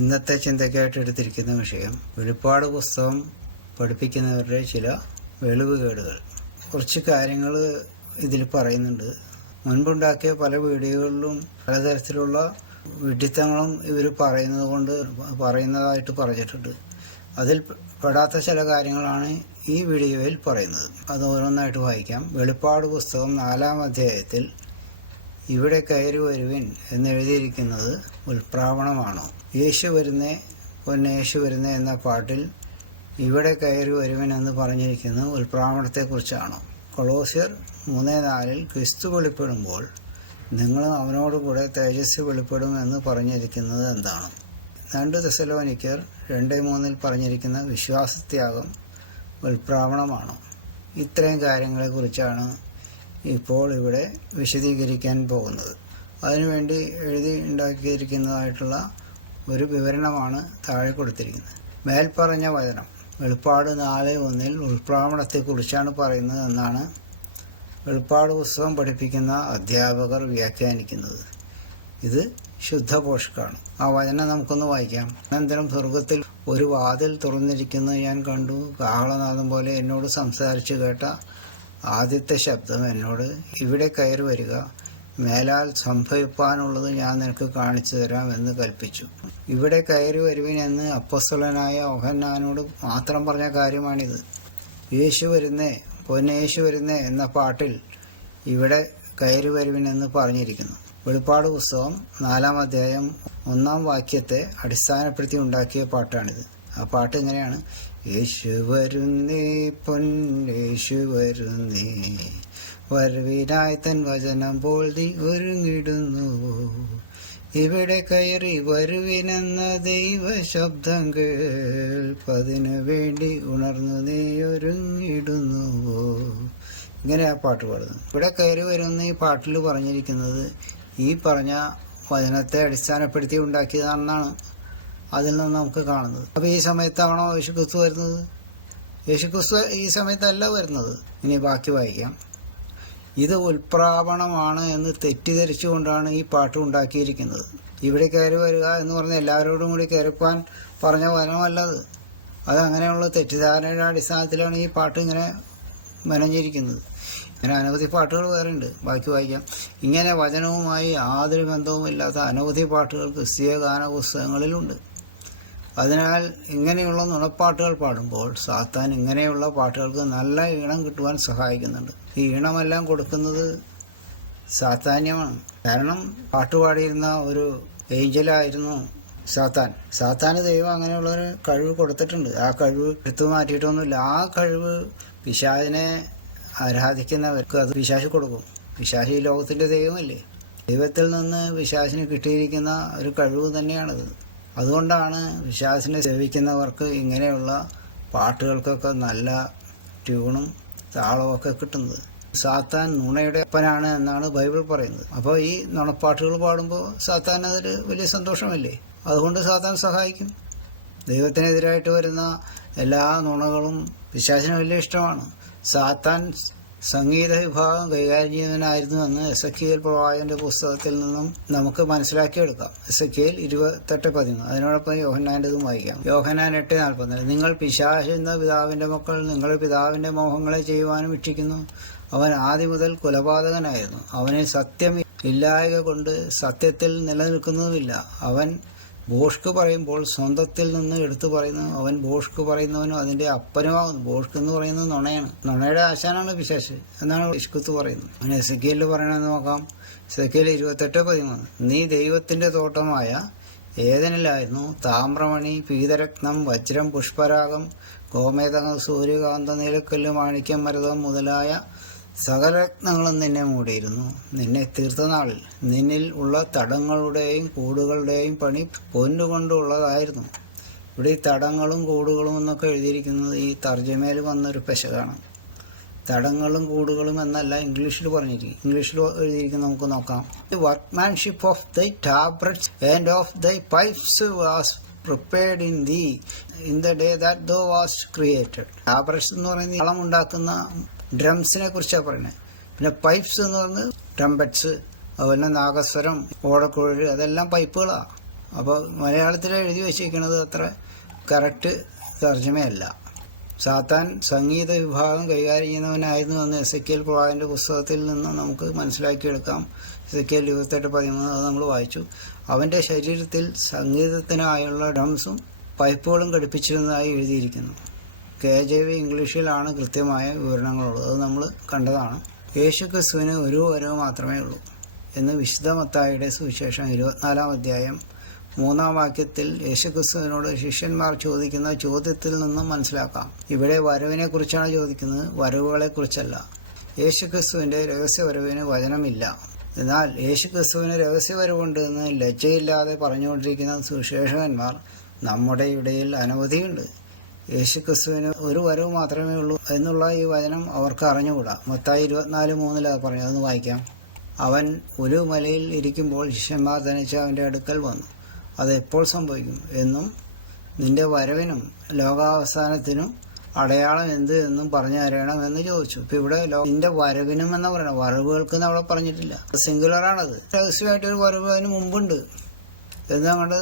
ഇന്നത്തെ ചിന്തയ്ക്കായിട്ട് എടുത്തിരിക്കുന്ന വിഷയം വെളിപ്പാട് പുസ്തകം പഠിപ്പിക്കുന്നവരുടെ ചില വെളിവുകേടുകൾ. കുറച്ച് കാര്യങ്ങൾ ഇതിൽ പറയുന്നുണ്ട്. മുൻപുണ്ടാക്കിയ പല വീഡിയോകളിലും പലതരത്തിലുള്ള വിഡ്ഢിത്തങ്ങളും ഇവർ പറയുന്നതായിട്ട് പറഞ്ഞിട്ടുണ്ട്. അതിൽ പെടാത്ത ചില കാര്യങ്ങളാണ് ഈ വീഡിയോയിൽ പറയുന്നത്. അത് ഓരോന്നായിട്ട് വായിക്കാം. വെളിപ്പാട് പുസ്തകം 4-ാം അധ്യായത്തിൽ ഇവിടെ കയറി വരുവിൻ എന്നെഴുതിയിരിക്കുന്നത് ഉൽപ്രാവണമാണോ? യേശു വരുന്നേ പൊന്നേശു വരുന്നേ എന്ന പാട്ടിൽ ഇവിടെ കയറി വരുവിൻ എന്ന് പറഞ്ഞിരിക്കുന്നത് ഉൽപ്രാവണത്തെക്കുറിച്ചാണോ? കൊളോസ്യർ 3:4 ക്രിസ്തു വെളിപ്പെടുമ്പോൾ നിങ്ങൾ അവനോടുകൂടെ തേജസ് വെളിപ്പെടും എന്ന് പറഞ്ഞിരിക്കുന്നത് എന്താണ്? 2 തെസ്സലോനിക്കർ 2:3 പറഞ്ഞിരിക്കുന്ന വിശ്വാസത്യാഗം ഉൽപ്രാവണമാണോ? ഇത്രയും കാര്യങ്ങളെക്കുറിച്ചാണ് ഇപ്പോൾ ഇവിടെ വിശദീകരിക്കാൻ പോകുന്നത്. അതിനുവേണ്ടി ഉണ്ടാക്കിയിരിക്കുന്നതായിട്ടുള്ള ഒരു വിവരണമാണ് താഴെ കൊടുത്തിരിക്കുന്നത്. മേൽപ്പറഞ്ഞ വചനം വെളിപ്പാട് 4:1 ഉൽപ്രാവണത്തെക്കുറിച്ചാണ് പറയുന്നത് എന്നാണ് വെളിപ്പാട് പുസ്തകം പഠിപ്പിക്കുന്ന അധ്യാപകർ വ്യാഖ്യാനിക്കുന്നത്. ഇത് ശുദ്ധപോഷകാണ്. ആ വചനം നമുക്കൊന്ന് വായിക്കാം. അനന്തരം സ്വർഗത്തിൽ ഒരു വാതിൽ തുറന്നിരിക്കുന്നത് ഞാൻ കണ്ടു. കാഹളനാദം പോലെ എന്നോട് സംസാരിച്ചു കേട്ട ആദ്യത്തെ ശബ്ദം എന്നോട് ഇവിടെ കയറി വരിക, മേലാൽ സംഭവിപ്പാനുള്ളത് ഞാൻ നിനക്ക് കാണിച്ചു തരാം എന്ന് കൽപ്പിച്ചു. ഇവിടെ കയറി വരുവിനെന്ന് അപ്പോസ്തലനായ യോഹന്നാനോട് മാത്രം പറഞ്ഞ കാര്യമാണിത്. യേശു വരുന്നേ പൊന്നേശു വരുന്നേ എന്ന പാട്ടിൽ ഇവിടെ കയറി വരുവിനെന്ന് പറഞ്ഞിരിക്കുന്നു. വെളിപ്പാട് പുസ്തകം 4-ാം അധ്യായം 1-ാം വാക്യത്തെ അടിസ്ഥാനപ്പെടുത്തി ഉണ്ടാക്കിയ പാട്ടാണിത്. ആ പാട്ട് ഇങ്ങനെയാണ്: യേശു വരുന്നേ പൊന്നേശു വരുന്നേ, വരവിനായി തൻ വചനം പോൽതി ഒരുങ്ങിടുന്നുവോ, ഇവിടെ കയറി വരുവിനെന്ന ദൈവ ശബ്ദം കേൾപ്പതിനു വേണ്ടി ഉണർന്നു നീ ഒരുങ്ങിടുന്നുവോ. ഇങ്ങനെ ആ പാട്ട് പാടുന്നു. ഇവിടെ കയറി വരുന്ന ഈ പാട്ടിൽ പറഞ്ഞിരിക്കുന്നത് ഈ പറഞ്ഞ വചനത്തെ അടിസ്ഥാനപ്പെടുത്തി ഉണ്ടാക്കിയതാണെന്നാണ് അതിൽ നിന്ന് നമുക്ക് കാണുന്നത്. അപ്പോൾ ഈ സമയത്താണോ യേശുക്രിസ്തു വരുന്നത്? യേശുക്രിസ്തു ഈ സമയത്തല്ല വരുന്നത്. ഇനി ബാക്കി വായിക്കാം. ഇത് ഉൽപ്രാവണമാണ് എന്ന് തെറ്റിദ്ധരിച്ചുകൊണ്ടാണ് ഈ പാട്ട് ഉണ്ടാക്കിയിരിക്കുന്നത്. ഇവിടെ കയറി വരിക എന്ന് പറഞ്ഞാൽ എല്ലാവരോടും കൂടി കയറിപ്പാൻ പറഞ്ഞ വചനമല്ലത്. അതങ്ങനെയുള്ള തെറ്റിദ്ധാരണയുടെ അടിസ്ഥാനത്തിലാണ് ഈ പാട്ട് ഇങ്ങനെ മെനഞ്ഞിരിക്കുന്നത്. ഇങ്ങനെ അനവധി പാട്ടുകൾ വേറെ ഉണ്ട്. ബാക്കി വായിക്കാം. ഇങ്ങനെ വചനവുമായി യാതൊരു ബന്ധവുമില്ലാത്ത അനവധി പാട്ടുകൾ ക്രിസ്തീയ ഗാന പുസ്തകങ്ങളിലുണ്ട്. അതിനാൽ ഇങ്ങനെയുള്ള നുണപ്പാട്ടുകൾ പാടുമ്പോൾ സാത്താൻ ഇങ്ങനെയുള്ള പാട്ടുകൾക്ക് നല്ല ഈണം കിട്ടുവാൻ സഹായിക്കുന്നുണ്ട്. ഈ ഈണമെല്ലാം കൊടുക്കുന്നത് സാത്താന്യമാണ്. കാരണം പാട്ടുപാടിയിരുന്ന ഒരു ഏഞ്ചലായിരുന്നു സാത്താന് ദൈവം അങ്ങനെയുള്ളൊരു കഴിവ് കൊടുത്തിട്ടുണ്ട്. ആ കഴിവ് എടുത്തു മാറ്റിയിട്ടൊന്നുമില്ല. ആ കഴിവ് പിശാചിനെ ആരാധിക്കുന്നവർക്ക് അത് പിശാച് കൊടുക്കും. പിശാച് ഈ ലോകത്തിൻ്റെ ദൈവമല്ലേ. ദൈവത്തിൽ നിന്ന് പിശാചിന് കിട്ടിയിരിക്കുന്ന ഒരു കഴിവ് തന്നെയാണത്. അതുകൊണ്ടാണ് പിശാചിനെ സേവിക്കുന്നവർക്ക് ഇങ്ങനെയുള്ള പാട്ടുകൾക്കൊക്കെ നല്ല ട്യൂണും താളമൊക്കെ കിട്ടുന്നത്. സാത്താൻ നുണയുടെ അപ്പനാണ് എന്നാണ് ബൈബിൾ പറയുന്നത്. അപ്പോൾ ഈ നുണപ്പാട്ടുകൾ പാടുമ്പോൾ സാത്താൻ അതൊരു വലിയ സന്തോഷമല്ലേ. അതുകൊണ്ട് സാത്താൻ സഹായിക്കും. ദൈവത്തിനെതിരായിട്ട് വരുന്ന എല്ലാ നുണകളും പിശാചിന് വലിയ ഇഷ്ടമാണ്. സാത്താൻ സംഗീത വിഭാഗം കൈകാര്യം ചെയ്യുന്നവനായിരുന്നു എന്ന് എസെക്കിയേൽ പ്രവാചകന്റെ പുസ്തകത്തിൽ നിന്നും നമുക്ക് മനസ്സിലാക്കിയെടുക്കാം. എസെക്കിയേൽ 28:13. അതിനോടൊപ്പം യോഹന്നാൻ്റെതും വായിക്കാം. യോഹന്നാൻ 8:44. നിങ്ങൾ പിശാച് എന്ന പിതാവിൻ്റെ മക്കൾ, നിങ്ങളുടെ പിതാവിൻ്റെ മോഹങ്ങളെ ചെയ്യുവാനും ഇച്ഛിക്കുന്നു. അവൻ ആദ്യം മുതൽ കൊലപാതകനായിരുന്നു. അവന് സത്യം ഇല്ലായക കൊണ്ട് സത്യത്തിൽ നിലനിൽക്കുന്നതുമില്ല. അവൻ ഭോഷ്ക് പറയുമ്പോൾ സ്വന്തത്തിൽ നിന്ന് എടുത്തു പറയുന്നു. അവൻ ഭോഷ്ക് പറയുന്നവനും അതിൻ്റെ അപ്പനുമാകുന്നു. ഭോഷ്ക് എന്ന് പറയുന്നത് നുണയാണ്. നുണയുടെ ആശാനാണ് പിശാച് എന്നാണ് യേശുക്രിസ്തു പറയുന്നത്. അവന് എസെക്കിയേലിൽ പറയണമെന്ന് നോക്കാം. എസെക്കിയേൽ 28:13. നീ ദൈവത്തിൻ്റെ തോട്ടമായ ഏദനിലായിരുന്നു. താമ്രമണി, പീതരത്നം, വജ്രം, പുഷ്പരാഗം, ഗോമേതകം, സൂര്യകാന്ത, നീലക്കല്ല്, മാണിക്യം, മരതം മുതലായ സകലരത്നങ്ങളും നിന്നെ മൂടിയിരുന്നു. നിന്നെ തീർത്ത നാളിൽ നിന്നിൽ ഉള്ള തടങ്ങളുടെയും കൂടുകളുടെയും പണി പൊന്നുകൊണ്ടുള്ളതായിരുന്നു. ഇവിടെ ഈ തടങ്ങളും കൂടുകളും എന്നൊക്കെ എഴുതിയിരിക്കുന്നത് ഈ തർജ്ജമയിൽ വന്നൊരു പെശകാണ്. തടങ്ങളും കൂടുകളും എന്നല്ല ഇംഗ്ലീഷിൽ പറഞ്ഞിരിക്കും. ഇംഗ്ലീഷിൽ എഴുതിയിരിക്കുന്നത് നമുക്ക് നോക്കാം. The workmanship of thy tabrets and of thy pipes was prepared in thee in the day that thou was created. Tabrets എന്ന് പറയുന്നത് താളം ഉണ്ടാക്കുന്ന ഡ്രംസിനെ കുറിച്ചാണ് പറയുന്നത്. പിന്നെ പൈപ്സ് എന്ന് പറയുന്നത് ട്രംപറ്റ്സ്, അതുപോലെ നാഗസ്വരം, ഓടക്കുഴൽ, അതെല്ലാം പൈപ്പുകളാണ്. അപ്പോൾ മലയാളത്തിൽ എഴുതി വച്ചിരിക്കുന്നത് അത്ര കറക്റ്റ് തർജ്ജമയല്ല. സാത്താൻ സംഗീത വിഭാഗം കൈകാര്യം ചെയ്യുന്നവനായിരുന്നു എന്ന് എസെക്കിയേൽ പ്രവാചകൻ്റെ പുസ്തകത്തിൽ നിന്ന് നമുക്ക് മനസ്സിലാക്കിയെടുക്കാം. എസെക്കിയേൽ 28:13 അത് നമ്മൾ വായിച്ചു. അവൻ്റെ ശരീരത്തിൽ സംഗീതത്തിനായുള്ള ഡ്രംസും പൈപ്പുകളും ഘടിപ്പിച്ചിരുന്നതായി എഴുതിയിരിക്കുന്നു. KJV ഇംഗ്ലീഷിലാണ് കൃത്യമായ വിവരണങ്ങളുള്ളത്. അത് നമ്മൾ കണ്ടതാണ്. യേശുക്രിസ്തുവിന് ഒരു വരവ് മാത്രമേ ഉള്ളൂ എന്ന് വിശുദ്ധ മത്തായിയുടെ സുവിശേഷം 24-ാം അധ്യായം 3-ാം വാക്യത്തിൽ യേശുക്രിസ്തുവിനോട് ശിഷ്യന്മാർ ചോദിക്കുന്ന ചോദ്യത്തിൽ നിന്നും മനസ്സിലാക്കാം. ഇവിടെ വരവിനെ കുറിച്ചാണ് ചോദിക്കുന്നത്, വരവുകളെ കുറിച്ചല്ല. യേശുക്രിസ്തുവിൻ്റെ രഹസ്യവരവിന് വചനമില്ല. എന്നാൽ യേശുക്രിസ്തുവിന് രഹസ്യവരവുണ്ട് എന്ന് ലജ്ജയില്ലാതെ പറഞ്ഞുകൊണ്ടിരിക്കുന്ന സുവിശേഷകന്മാർ നമ്മുടെ ഇടയിൽ അനവധിയുണ്ട്. യേശുക്രിസ്തുവിന് ഒരു വരവ് മാത്രമേ ഉള്ളൂ എന്നുള്ള ഈ വചനം അവർക്ക് അറിഞ്ഞുകൂടാ. മത്തായി 24:3 പറഞ്ഞു. അതൊന്ന് വായിക്കാം. അവൻ ഒരു മലയിൽ ഇരിക്കുമ്പോൾ ശിഷ്യന്മാർ തനിച്ച് അവൻ്റെ അടുക്കൽ വന്നു. അതെപ്പോൾ സംഭവിക്കും എന്നും നിന്റെ വരവിനും ലോകാവസാനത്തിനും അടയാളം എന്ത് എന്നും പറഞ്ഞു തരണമെന്ന് ചോദിച്ചു. ഇപ്പം ഇവിടെ നിന്റെ വരവിനും എന്ന് പറയണം, വരവുകൾക്കെന്ന് അവിടെ പറഞ്ഞിട്ടില്ല. സിംഗുലറാണത്. രഹസ്യമായിട്ടൊരു വരവ് അതിന് മുമ്പുണ്ട് എന്നങ്ങോട്ട്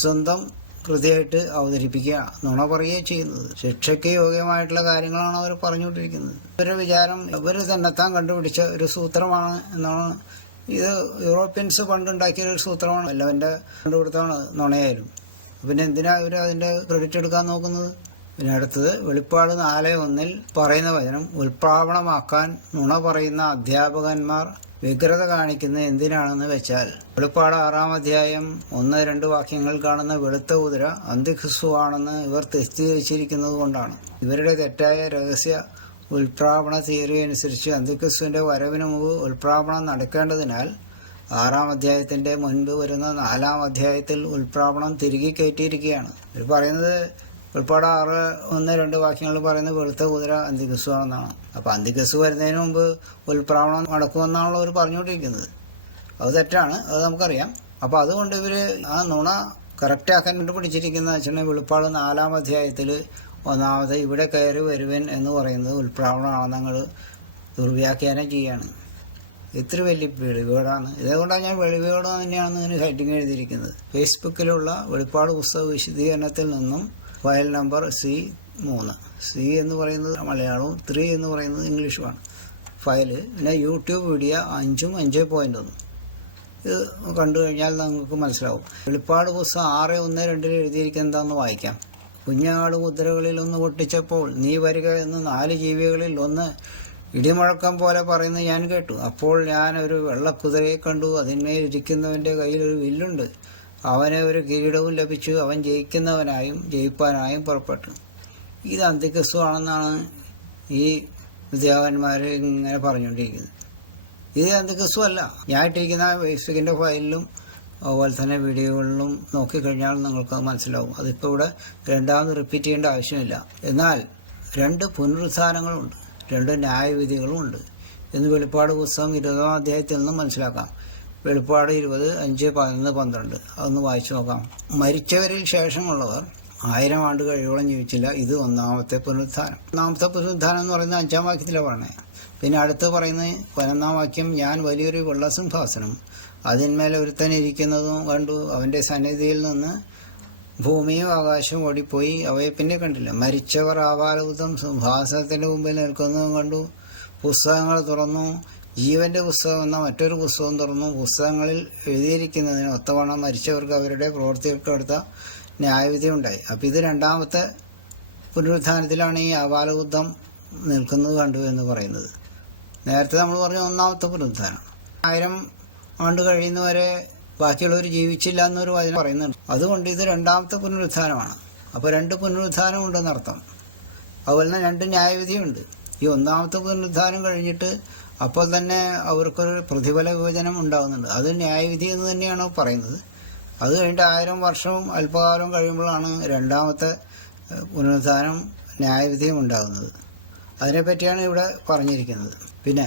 സ്വന്തം കൃത്യമായിട്ട് അവതരിപ്പിക്കുക, നുണ പറയുകയാണ് ചെയ്യുന്നത്. ശിക്ഷയ്ക്ക് യോഗ്യമായിട്ടുള്ള കാര്യങ്ങളാണ് അവർ പറഞ്ഞുകൊണ്ടിരിക്കുന്നത്. ഇവരുടെ വിചാരം ഇവർ തന്നെത്താൻ കണ്ടുപിടിച്ച ഒരു സൂത്രമാണ് എന്നാണ്. ഇത് യൂറോപ്യൻസ് പണ്ടുണ്ടാക്കിയ ഒരു സൂത്രമാണ്. എല്ലാവൻ്റെ കണ്ടുപിടുത്തമാണ് നുണയായാലും. പിന്നെ എന്തിനാ ഇവർ അതിൻ്റെ ക്രെഡിറ്റ് എടുക്കാൻ നോക്കുന്നത്? പിന്നെ അടുത്തത് വെളിപ്പാട് 4:1 പറയുന്ന വചനം, ഉൽപ്രാവണമാക്കാൻ നുണ പറയുന്ന അധ്യാപകന്മാർ വ്യഗ്രത കാണിക്കുന്നത് എന്തിനാണെന്ന് വെച്ചാൽ, വെളിപ്പാട് 6-ാം അധ്യായം 1-2 വാക്യങ്ങൾ കാണുന്ന വെളുത്ത കുതിര അന്തിക്രിസ്തുവാണെന്ന് ഇവർ തെറ്റിദ്ധരിച്ചിരിക്കുന്നത് കൊണ്ടാണ്. ഇവരുടെ തെറ്റായ രഹസ്യ ഉൽപ്രാവണ തിയറി അനുസരിച്ച് അന്തിക്രിസ്തുവിൻ്റെ വരവിന് മുമ്പ് ഉൽപ്രാവണം നടക്കേണ്ടതിനാൽ 6-ാം അധ്യായത്തിൻ്റെ മുൻപ് വരുന്ന 4-ാം അധ്യായത്തിൽ ഉൽപ്രാവണം തിരികെ കയറ്റിയിരിക്കുകയാണ്. ഇവർ പറയുന്നത് വെളിപ്പാട് 6:1-2 വാക്യങ്ങൾ പറയുന്നത് വെളുത്ത കുതിര അന്തിക്രിസ്തു ആണെന്നാണ്. അപ്പോൾ അന്തിക്രിസ്തു വരുന്നതിന് മുമ്പ് ഉൽപ്രാവണം നടക്കുമെന്നാണല്ലോ അവർ പറഞ്ഞുകൊണ്ടിരിക്കുന്നത്. അത് തെറ്റാണ്, അത് നമുക്കറിയാം. അപ്പോൾ അതുകൊണ്ട് ഇവർ ആ നുണ കറക്റ്റാക്കാൻ കണ്ടുപിടിച്ചിരിക്കുന്നത് വെച്ചിട്ടുണ്ടെങ്കിൽ വെളിപ്പാട് 4-ാം അധ്യായത്തിൽ 1 ഇവിടെ കയറി വരുവൻ എന്ന് പറയുന്നത് ഉൽപ്രാവണമാണെന്ന് ഞങ്ങൾ ദുർവ്യാഖ്യാനം ചെയ്യുകയാണ്. ഇത്ര വലിയ വെളിവേടാണ്. ഇതുകൊണ്ടാണ് ഞാൻ വെളിവേട് തന്നെയാണെന്ന് ഇങ്ങനെ ഹെഡിങ് എഴുതിയിരിക്കുന്നത്. ഫേസ്ബുക്കിലുള്ള വെളിപ്പാട് പുസ്തക വിശദീകരണത്തിൽ നിന്നും ഫയൽ നമ്പർ C3, C എന്ന് പറയുന്നത് മലയാളവും 3 എന്ന് പറയുന്നത് ഇംഗ്ലീഷുമാണ് ഫയൽ. പിന്നെ യൂട്യൂബ് വീഡിയോ 5ഉം 5.1 ഇത് കണ്ടു കഴിഞ്ഞാൽ നിങ്ങൾക്ക് മനസ്സിലാവും. വെളിപ്പാട് പുസ്തകം 6:1-2 എഴുതിയിരിക്കുന്നത് എന്താണെന്ന് വായിക്കാം. കുഞ്ഞാട് കുതിരകളിൽ ഒന്ന് പൊട്ടിച്ചപ്പോൾ നീ വരിക എന്ന് 4 ജീവികളിൽ ഒന്ന് ഇടിമുഴക്കം പോലെ പറയുന്നത് ഞാൻ കേട്ടു. അപ്പോൾ ഞാൻ ഒരു വെള്ളക്കുതിരയെ കണ്ടു. അതിന്മേൽ ഇരിക്കുന്നവൻ്റെ കയ്യിൽ ഒരു വില്ലുണ്ട്. അവന് ഒരു കിരീടവും ലഭിച്ചു. അവൻ ജയിക്കുന്നവനായും ജയിപ്പാനായും പുറപ്പെട്ടു. ഇത് അന്തിക്രിസ്തു ആണെന്നാണ് ഈ വിദ്യാപന്മാർ ഇങ്ങനെ പറഞ്ഞുകൊണ്ടിരിക്കുന്നത്. ഇത് അന്തിക്രിസ്തു അല്ല. ഞാൻ ഇട്ടിരിക്കുന്ന ഫേസ്ബുക്കിൻ്റെ ഫയലിലും അതുപോലെ തന്നെ വീഡിയോകളിലും നോക്കിക്കഴിഞ്ഞാൽ നിങ്ങൾക്ക് മനസ്സിലാവും. അതിപ്പോൾ ഇവിടെ രണ്ടാമത് റിപ്പീറ്റ് ചെയ്യേണ്ട ആവശ്യമില്ല. എന്നാൽ 2 പുനരുത്ഥാനങ്ങളുണ്ട്, 2 ന്യായവിധികളുമുണ്ട് എന്ന് വെളിപ്പാട് പുസ്തകം 20-ാം അധ്യായത്തിൽ നിന്നും മനസ്സിലാക്കാം. വെളിപ്പാട് 20, 5, 11, 12 അതൊന്ന് വായിച്ചു നോക്കാം. മരിച്ചവരിൽ ശേഷമുള്ളവർ 1000 ആണ്ട് കഴിയോളം ജീവിച്ചില്ല. ഇത് 1-ാമത്തെ പുനരുത്ഥാനം. 1-ാമത്തെ പുനരുത്ഥാനം എന്ന് പറയുന്നത് 5-ാം വാക്യത്തിലാണ് പറഞ്ഞത്. പിന്നെ അടുത്ത് പറയുന്നത് 11-ാം വാക്യം, ഞാൻ വലിയൊരു വെള്ളസിംഹാസനം അതിന്മേൽ ഒരുത്തൻ ഇരിക്കുന്നതും കണ്ടു. അവൻ്റെ സന്നിധിയിൽ നിന്ന് ഭൂമിയും ആകാശവും ഓടിപ്പോയി, അവയെ പിന്നെ കണ്ടില്ല. മരിച്ചവർ ആവാലഭൂതം സിംഹാസനത്തിൻ്റെ മുമ്പിൽ നിൽക്കുന്നതും കണ്ടു. പുസ്തകങ്ങൾ തുറന്നു. ജീവൻ്റെ പുസ്തകം എന്ന മറ്റൊരു പുസ്തകം തുറന്നു. പുസ്തകങ്ങളിൽ എഴുതിയിരിക്കുന്നതിന് ഒത്തവണ്ണം മരിച്ചവർക്ക് അവരുടെ പ്രവൃത്തികൾക്കടുത്ത ന്യായവിധി ഉണ്ടായി. അപ്പോൾ ഇത് 2-ാമത്തെ പുനരുത്ഥാനത്തിലാണ് ഈ ആവാലബുദ്ധം നിൽക്കുന്നത് കണ്ടു എന്ന് പറയുന്നത്. നേരത്തെ നമ്മൾ പറഞ്ഞ 1-ാമത്തെ പുനരുത്ഥാനം. 1000 ആണ്ട് കഴിയുന്നവരെ ബാക്കിയുള്ളവർ ജീവിച്ചില്ല എന്നൊരു വചനം പറയുന്നുണ്ട്. അതുകൊണ്ട് ഇത് 2-ാമത്തെ പുനരുത്ഥാനമാണ്. അപ്പോൾ 2 പുനരുത്ഥാനം ഉണ്ടെന്നർത്ഥം. അതുപോലെ തന്നെ 2 ന്യായവിധിയുണ്ട്. ഈ 1-ാമത്തെ പുനരുത്ഥാനം കഴിഞ്ഞിട്ട് അപ്പോൾ തന്നെ അവർക്കൊരു പ്രതിഫല വിഭജനം ഉണ്ടാകുന്നുണ്ട്. അത് ന്യായവിധി എന്ന് തന്നെയാണ് പറയുന്നത്. അത് കഴിഞ്ഞിട്ട് 1000 വർഷവും അല്പകാലം കഴിയുമ്പോഴാണ് 2-ാമത്തെ പുനരുത്ഥാനം ന്യായവിധിയും ഉണ്ടാകുന്നത്. അതിനെപ്പറ്റിയാണ് ഇവിടെ പറഞ്ഞിരിക്കുന്നത്. പിന്നെ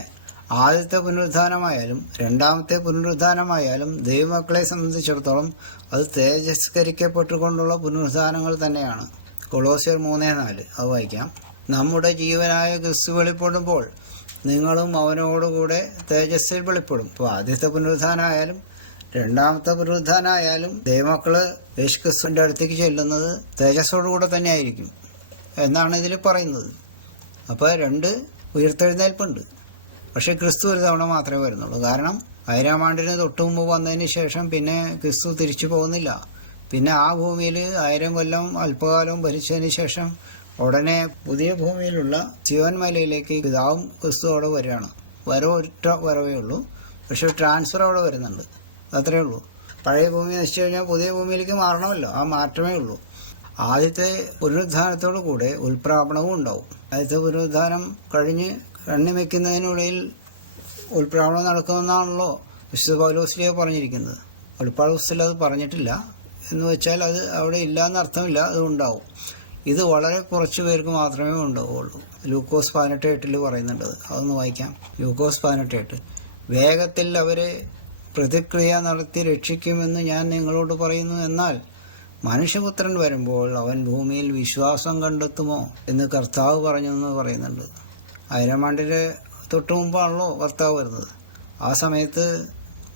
ആദ്യത്തെ പുനരുത്ഥാനമായാലും 2-ാമത്തെ പുനരുത്ഥാനമായാലും ദൈവമക്കളെ സംബന്ധിച്ചിടത്തോളം അത് തേജസ്കരിക്കപ്പെട്ടുകൊണ്ടുള്ള പുനരുത്ഥാനങ്ങൾ തന്നെയാണ്. കൊളോസ്യർ 3:4 അത് വായിക്കാം. നമ്മുടെ ജീവനായ ക്രിസ്തു വെളിപ്പെടുമ്പോൾ നിങ്ങളും അവനോടുകൂടെ തേജസ്സിൽ വെളിപ്പെടും. ഇപ്പോൾ ആദ്യത്തെ പുനരുത്ഥാനമായാലും രണ്ടാമത്തെ പുനരുത്ഥാനമായാലും ദൈവമക്കള് യേശുക്രിസ്തുവിന്റെ അടുത്തേക്ക് ചെല്ലുന്നത് തേജസ്സോടുകൂടെ തന്നെ ആയിരിക്കും എന്നാണ് ഇതിൽ പറയുന്നത്. അപ്പോൾ 2 ഉയർത്തെഴുന്നേൽപ്പുണ്ട്. പക്ഷേ ക്രിസ്തു ഒരു തവണ മാത്രമേ വരുന്നുള്ളൂ. കാരണം 1000-ാം ആണ്ടിന് തൊട്ട് മുമ്പ് വന്നതിന് ശേഷം പിന്നെ ക്രിസ്തു തിരിച്ചു പോകുന്നില്ല. പിന്നെ ആ ഭൂമിയിൽ 1000 കൊല്ലം അല്പകാലവും ഭരിച്ചതിന് ശേഷം ഉടനെ പുതിയ ഭൂമിയിലുള്ള സിയോൻ മലയിലേക്ക് പിതാവും ക്രിസ്തു അവിടെ വരികയാണ്. ഒറ്റ വരവേ ഉള്ളൂ. പക്ഷെ ട്രാൻസ്ഫർ അവിടെ വരുന്നുണ്ട്, അത്രയേ ഉള്ളൂ. പഴയ ഭൂമി നശിച്ചു കഴിഞ്ഞാൽ പുതിയ ഭൂമിയിലേക്ക് മാറണമല്ലോ, ആ മാറ്റമേ ഉള്ളൂ. ആദ്യത്തെ പുനരുദ്ധാനത്തോടു കൂടെ ഉൽപ്രാപണവും ഉണ്ടാവും. ആദ്യത്തെ പുനരുദ്ധാനം കഴിഞ്ഞ് കണ്ണി വയ്ക്കുന്നതിനുള്ളിൽ ഉൽപ്രാപണം നടക്കുമെന്നാണല്ലോ വിശുദ്ധ പൗലോസ്ലീഹ പറഞ്ഞിരിക്കുന്നത്. വെളിപ്പാട് പുസ്തകത്തിൽ അത് പറഞ്ഞിട്ടില്ല എന്ന് വെച്ചാൽ അത് അവിടെ ഇല്ല എന്നർത്ഥമില്ല, അത് ഉണ്ടാവും. ഇത് വളരെ കുറച്ച് പേർക്ക് മാത്രമേ ഉണ്ടാവുകയുള്ളൂ. ലൂക്കോസ് 18:8 പറയുന്നുണ്ട്. അതൊന്ന് വായിക്കാം. ലൂക്കോസ് 18:8. വേഗത്തിൽ അവരെ പ്രതിക്രിയ നടത്തി രക്ഷിക്കുമെന്ന് ഞാൻ നിങ്ങളോട് പറയുന്നു. എന്നാൽ മനുഷ്യപുത്രൻ വരുമ്പോൾ അവൻ ഭൂമിയിൽ വിശ്വാസം കണ്ടെത്തുമോ എന്ന് കർത്താവ് പറഞ്ഞെന്ന് പറയുന്നുണ്ട്. 1000-ാം ആണ്ടിന് തൊട്ട് മുമ്പാണല്ലോ കർത്താവ് വരുന്നത്. ആ സമയത്ത്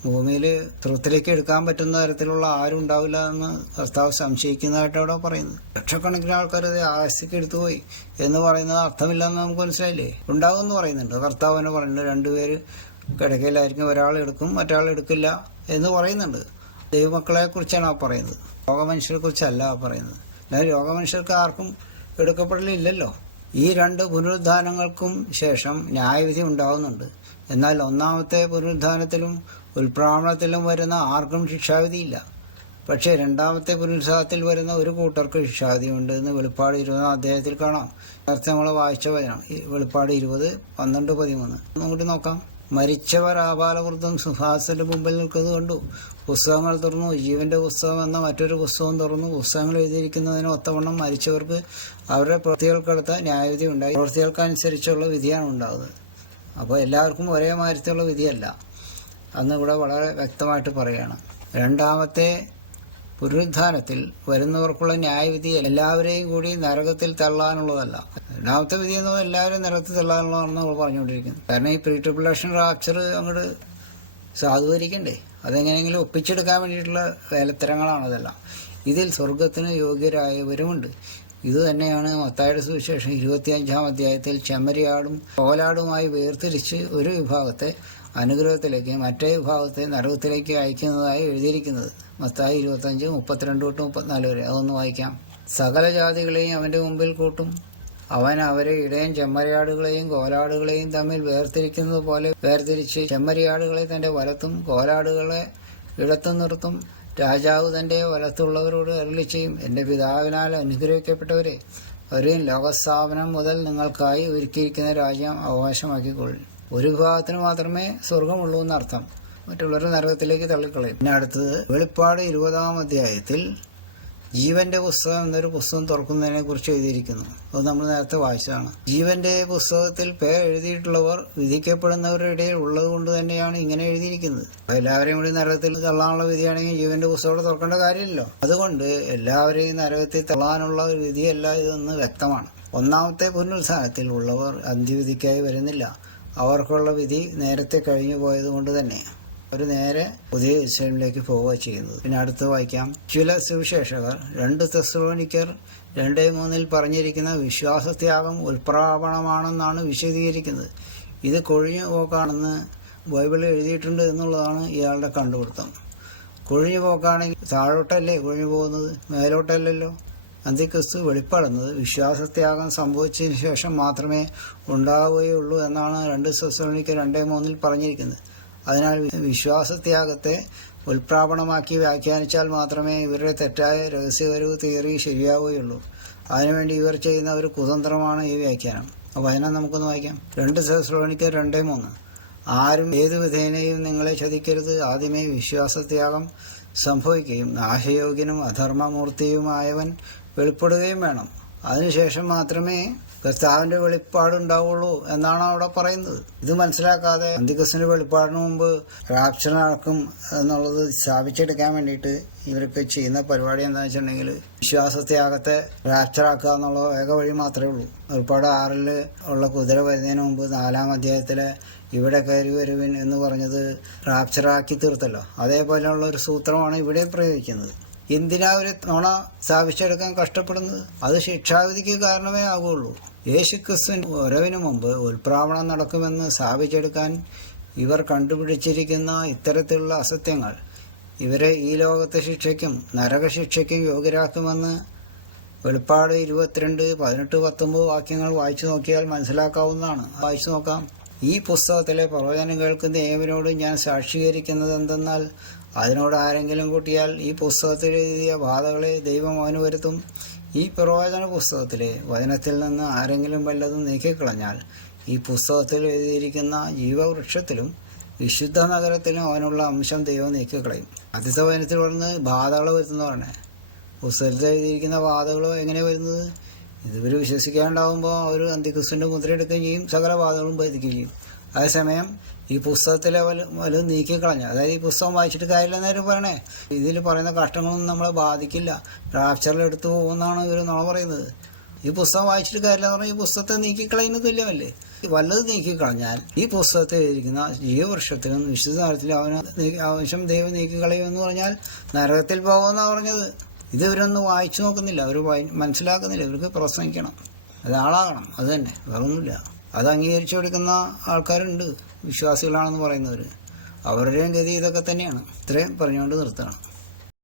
ഭൂമിയിൽ സ്രോതത്തിലേക്ക് എടുക്കാൻ പറ്റുന്ന തരത്തിലുള്ള ആരും ഉണ്ടാവില്ല എന്ന് കർത്താവ് സംശയിക്കുന്നതായിട്ട് അവിടെ പറയുന്നത്. ലക്ഷക്കണക്കിന് ആൾക്കാർ ഇത് ആശയ്ക്ക് എടുത്തുപോയി എന്ന് പറയുന്നത് അർത്ഥമില്ലെന്ന് നമുക്ക് മനസ്സിലായില്ലേ. ഉണ്ടാവുമെന്ന് പറയുന്നുണ്ട്. കർത്താവിനെ പറയുന്നുണ്ട് 2 പേര് കിടക്കയിലായിരിക്കും, ഒരാൾ എടുക്കും മറ്റൊരാൾ എടുക്കില്ല എന്ന് പറയുന്നുണ്ട്. ദൈവമക്കളെ കുറിച്ചാണ് ആ പറയുന്നത്, രോഗമനുഷ്യരെ കുറിച്ചല്ല പറയുന്നത്. അല്ലാതെ രോഗമനുഷ്യർക്ക് ആർക്കും എടുക്കപ്പെടലില്ലല്ലോ. ഈ 2 പുനരുദ്ധാനങ്ങൾക്കും ശേഷം ന്യായവിധി ഉണ്ടാകുന്നുണ്ട്. എന്നാൽ 1-ാമത്തെ പുനരുദ്ധാനത്തിലും ഉൽപ്രാപണത്തിലും വരുന്ന ആർക്കും ശിക്ഷാവിധിയില്ല. പക്ഷേ 2-ാമത്തെ പുനരുത്ഥാനത്തിൽ വരുന്ന ഒരു കൂട്ടർക്ക് ശിക്ഷാവിധിയുണ്ട് എന്ന് വെളിപ്പാട് 20-ാം അധ്യായത്തിൽ കാണാം. നേരത്തെ നമ്മൾ വായിച്ച വചനം വെളിപ്പാട് 20:12-13. നമുക്ക് നോക്കാം. മരിച്ചവർ ആബാലവൃദ്ധം സിംഹാസനത്തിന്റെ മുമ്പിൽ നിൽക്കുന്നത് കണ്ടു. പുസ്തകങ്ങൾ തുറന്നു. ജീവന്റെ പുസ്തകം എന്ന മറ്റൊരു പുസ്തകം തുറന്നു. പുസ്തകങ്ങൾ എഴുതിയിരിക്കുന്നതിന് ഒത്തവണ്ണം മരിച്ചവർക്ക് അവരുടെ പ്രവൃത്തികൾക്കടുത്ത ന്യായവിധി ഉണ്ടായി. പ്രവൃത്തികൾക്കനുസരിച്ചുള്ള വിധിയാണ് ഉണ്ടാകുന്നത്. അപ്പോൾ എല്ലാവർക്കും ഒരേ മാതിരത്തിലുള്ള വിധിയല്ല. അന്ന് ഇവിടെ വളരെ വ്യക്തമായിട്ട് പറയുകയാണ്. 2-ാമത്തെ പുനരുദ്ധാനത്തിൽ വരുന്നവർക്കുള്ള ന്യായവിധി എല്ലാവരെയും കൂടി നരകത്തിൽ തള്ളാനുള്ളതല്ല. 2-ാമത്തെ വിധി എന്നത് എല്ലാവരും നരകത്തിൽ തള്ളാനുള്ളതാണെന്ന് നമ്മൾ പറഞ്ഞുകൊണ്ടിരിക്കുന്നത്. കാരണം ഈ പ്രീ ട്രിബുലേഷൻ റാപ്ചർ അങ്ങോട്ട് സാധൂകരിക്കണ്ടേ, അതെങ്ങനെയെങ്കിലും ഒപ്പിച്ചെടുക്കാൻ വേണ്ടിയിട്ടുള്ള വേലത്തരങ്ങളാണ് അതെല്ലാം. ഇതിൽ സ്വർഗത്തിന് യോഗ്യരായവരുമുണ്ട്. ഇതുതന്നെയാണ് മത്തായിയുടെ സുവിശേഷം 25-ാം അധ്യായത്തിൽ ചെമ്മരിയാടും കോലാടുമായി വേർതിരിച്ച് ഒരു വിഭാഗത്തെ അനുഗ്രഹത്തിലേക്ക് മറ്റേ വിഭാഗത്തെ നരകത്തിലേക്ക് അയക്കുന്നതായി എഴുതിയിരിക്കുന്നത്. മത്തായി 25:32-34 വരെ. അതൊന്ന് വായിക്കാം. സകല ജാതികളെയും അവൻ്റെ മുമ്പിൽ കൂട്ടും. അവൻ അവരെ ഇടയൻ ചെമ്മരിയാടുകളെയും കോലാടുകളെയും തമ്മിൽ വേർതിരിക്കുന്നത് പോലെ വേർതിരിച്ച് ചെമ്മരിയാടുകളെ തൻ്റെ വലത്തും കോലാടുകളെ ഇടത്തും നിർത്തും. രാജാവ് തൻ്റെ വലത്തുള്ളവരോട് അരുളി ചെയ്യും, എൻ്റെ പിതാവിനാൽ അനുഗ്രഹിക്കപ്പെട്ടവരെ, അവരെയും ലോകസ്ഥാപനം മുതൽ നിങ്ങൾക്കായി ഒരുക്കിയിരിക്കുന്ന രാജ്യം അവകാശമാക്കിക്കൊള്ളും. ഒരു വിഭാഗത്തിന് മാത്രമേ സ്വർഗമുള്ളൂ എന്നർത്ഥം, മറ്റുള്ളവർ നരകത്തിലേക്ക് തള്ളിക്കളയും. പിന്നെ അടുത്തത് വെളിപ്പാട് 20-ാം അധ്യായത്തിൽ ജീവന്റെ പുസ്തകം എന്നൊരു പുസ്തകം തുറക്കുന്നതിനെ കുറിച്ച് എഴുതിയിരിക്കുന്നു. അത് നമ്മൾ നേരത്തെ വായിച്ചതാണ്. ജീവന്റെ പുസ്തകത്തിൽ പേർ എഴുതിയിട്ടുള്ളവർ വിധിക്കപ്പെടുന്നവരുടെ ഇടയിൽ ഉള്ളത് കൊണ്ട് തന്നെയാണ് ഇങ്ങനെ എഴുതിയിരിക്കുന്നത്. എല്ലാവരെയും കൂടി നരകത്തിൽ തള്ളാനുള്ള വിധിയാണെങ്കിൽ ജീവന്റെ പുസ്തകം തുറക്കേണ്ട കാര്യമില്ലല്ലോ. അതുകൊണ്ട് എല്ലാവരെയും നരകത്തിൽ തള്ളാനുള്ള ഒരു വിധിയല്ല ഇതെന്ന് വ്യക്തമാണ്. 1-ാമത്തെ പുനരുത്ഥാനത്തിൽ ഉള്ളവർ അന്ത്യവിധിക്കായി വരുന്നില്ല. അവർക്കുള്ള വിധി നേരത്തെ കഴിഞ്ഞു പോയത് കൊണ്ട് തന്നെ അവർ നേരെ പുതിയ യെരൂശലേമിലേക്ക് പോവുക ചെയ്യുന്നത്. പിന്നെ അടുത്ത് വായിക്കാം. ചില സുവിശേഷകർ 2 തെസ്സലോനിക്കർ 2:3 പറഞ്ഞിരിക്കുന്ന വിശ്വാസത്യാഗം ഉൽപ്രാപണമാണെന്നാണ് വിശദീകരിക്കുന്നത്. ഇത് കൊഴിഞ്ഞു പോക്കാണെന്ന് ബൈബിളിൽ എഴുതിയിട്ടുണ്ട് എന്നുള്ളതാണ് ഇയാളുടെ കണ്ടുപിടുത്തം. കൊഴിഞ്ഞു പോക്കാണെങ്കിൽ താഴോട്ടല്ലേ കൊഴിഞ്ഞു പോകുന്നത്, മേലോട്ടല്ലല്ലോ. അന്ത്യക്രിസ്തു വെളിപ്പെടുന്നത് വിശ്വാസത്യാഗം സംഭവിച്ചതിന് ശേഷം മാത്രമേ ഉണ്ടാവുകയുള്ളൂ എന്നാണ് 2 തെസ്സലോനിക്കർ 2:3 പറഞ്ഞിരിക്കുന്നത്. അതിനാൽ വിശ്വാസത്യാഗത്തെ ഉൽപ്രാപണമാക്കി വ്യാഖ്യാനിച്ചാൽ മാത്രമേ ഇവരുടെ തെറ്റായ രഹസ്യകരവ് തിയറി ശരിയാവുകയുള്ളൂ. അതിനുവേണ്ടി ഇവർ ചെയ്യുന്ന ഒരു കുതന്ത്രമാണ് ഈ വ്യാഖ്യാനം. വചനം നമുക്കൊന്ന് വായിക്കാം. 2 തെസ്സലോനിക്കർ 2:3. ആരും ഏതു വിധേനയും നിങ്ങളെ ചതിക്കരുത്. ആദ്യമേ വിശ്വാസത്യാഗം സംഭവിക്കുകയും നാശയോഗ്യനും അധർമ്മമൂർത്തിയുമായവൻ വെളിപ്പെടുകയും വേണം. അതിനുശേഷം മാത്രമേ കർത്താവിൻ്റെ വെളിപ്പാടുണ്ടാവുള്ളൂ എന്നാണ് അവിടെ പറയുന്നത്. ഇത് മനസ്സിലാക്കാതെ അന്തിക്രിസ്തുവിൻ്റെ വെളിപ്പാടിന് മുമ്പ് റാപ്ചർ നടക്കും എന്നുള്ളത് സ്ഥാപിച്ചെടുക്കാൻ വേണ്ടിയിട്ട് ഇവരൊക്കെ ചെയ്യുന്ന പരിപാടി എന്താണെന്ന് വെച്ചിട്ടുണ്ടെങ്കിൽ വിശ്വാസത്യാഗത്തെ റാപ്ചറാക്കുക എന്നുള്ള ഏക വഴി മാത്രമേ ഉള്ളൂ. വെളിപ്പാട് 6 ഉള്ള കുതിര വരുന്നതിന് മുമ്പ് 4-ാം അധ്യായത്തിലെ ഇവിടെ കയറി വരുവിൻ എന്ന് പറഞ്ഞത് റാപ്ചറാക്കി തീർത്തല്ലോ. അതേപോലെയുള്ള ഒരു സൂത്രമാണ് ഇവിടെ പ്രയോഗിക്കുന്നത്. എന്തിനാ ഒരു നുണ സ്ഥാപിച്ചെടുക്കാൻ കഷ്ടപ്പെടുന്നത്? അത് ശിക്ഷാവിധിക്ക് കാരണമേ ആകുള്ളൂ. യേശുക്രിസ്തുവിൻ വരവിന് മുമ്പ് ഉൽപ്രാവണം നടക്കുമെന്ന് സ്ഥാപിച്ചെടുക്കാൻ ഇവർ കണ്ടുപിടിച്ചിരിക്കുന്ന ഇത്തരത്തിലുള്ള അസത്യങ്ങൾ ഇവരെ ഈ ലോകത്തെ ശിക്ഷയ്ക്കും നരകശിക്ഷയ്ക്കും യോഗ്യരാക്കുമെന്ന് വെളിപ്പാട് 22, 18, 19 വാക്യങ്ങൾ വായിച്ചു നോക്കിയാൽ മനസ്സിലാക്കാവുന്നതാണ്. വായിച്ചു നോക്കാം. ഈ പുസ്തകത്തിലെ പ്രവചനം കേൾക്കുന്ന ഏവരോട് ഞാൻ സാക്ഷീകരിക്കുന്നത് എന്തെന്നാൽ അതിനോട് ആരെങ്കിലും കൂട്ടിയാൽ ഈ പുസ്തകത്തിൽ എഴുതിയ ബാധകളെ ദൈവം അവന് വരുത്തും. ഈ പ്രവചന പുസ്തകത്തിലെ വചനത്തിൽ നിന്ന് ആരെങ്കിലും വല്ലതും നീക്കിക്കളഞ്ഞാൽ ഈ പുസ്തകത്തിൽ എഴുതിയിരിക്കുന്ന ജീവവൃക്ഷത്തിലും വിശുദ്ധ നഗരത്തിലും അവനുള്ള അംശം ദൈവം നീക്കിക്കളയും. ആദ്യത്തെ വചനത്തിൽ പറഞ്ഞ് ബാധകൾ വരുത്തുന്നതാണ്. പുസ്തകത്തിൽ എഴുതിയിരിക്കുന്ന ബാധകൾ എങ്ങനെയാണ് വരുന്നത്? ഇവർ വിശ്വസിക്കാണ്ടാവുമ്പോൾ അവർ അന്തിക്രിസ്തുവിൻ്റെ മുദ്ര എടുക്കുകയും ചെയ്യും, സകല ബാധകളും ഭേദിക്കുകയും ചെയ്യും. അതേസമയം ഈ പുസ്തകത്തിലെ വല്ലതും നീക്കിക്കളഞ്ഞ, അതായത് ഈ പുസ്തകം വായിച്ചിട്ട് കാര്യമില്ലെന്നവർ പറയണേ, ഇതിൽ പറയുന്ന കഷ്ടങ്ങളൊന്നും നമ്മളെ ബാധിക്കില്ല, റാപ്ചറിൽ എടുത്തു പോകുമെന്നാണ് ഇവർ നുണ പറയുന്നത്. ഈ പുസ്തകം വായിച്ചിട്ട് കാര്യമില്ല എന്ന് പറഞ്ഞാൽ ഈ പുസ്തകത്തെ നീക്കിക്കളയുന്ന തുല്യമല്ലേ? വല്ലത് നീക്കിക്കളഞ്ഞാൽ ഈ പുസ്തകത്തിൽ ഇരിക്കുന്ന ജീവവൃക്ഷത്തിലും വിശുദ്ധ നഗരത്തിലും അവന് ആവശ്യം ദൈവം നീക്കിക്കളയുമെന്ന് പറഞ്ഞാൽ നരകത്തിൽ പോകുമെന്നാണ് പറഞ്ഞത്. ഇത് ഇവരൊന്നും വായിച്ചു നോക്കുന്നില്ല, അവർ മനസ്സിലാക്കുന്നില്ല. ഇവർക്ക് പ്രസംഗിക്കണം, അത് ആളാകണം, അത് തന്നെ, വേറൊന്നുമില്ല. അത് അംഗീകരിച്ചു കൊടുക്കുന്ന ആൾക്കാരുണ്ട്, വിശ്വാസികളാണെന്ന് പറയുന്നവർ. അവരുടെയും ഗതി ഇതൊക്കെ തന്നെയാണ്. ഇത്രയും പറഞ്ഞുകൊണ്ട് നിർത്തുകയാണ്.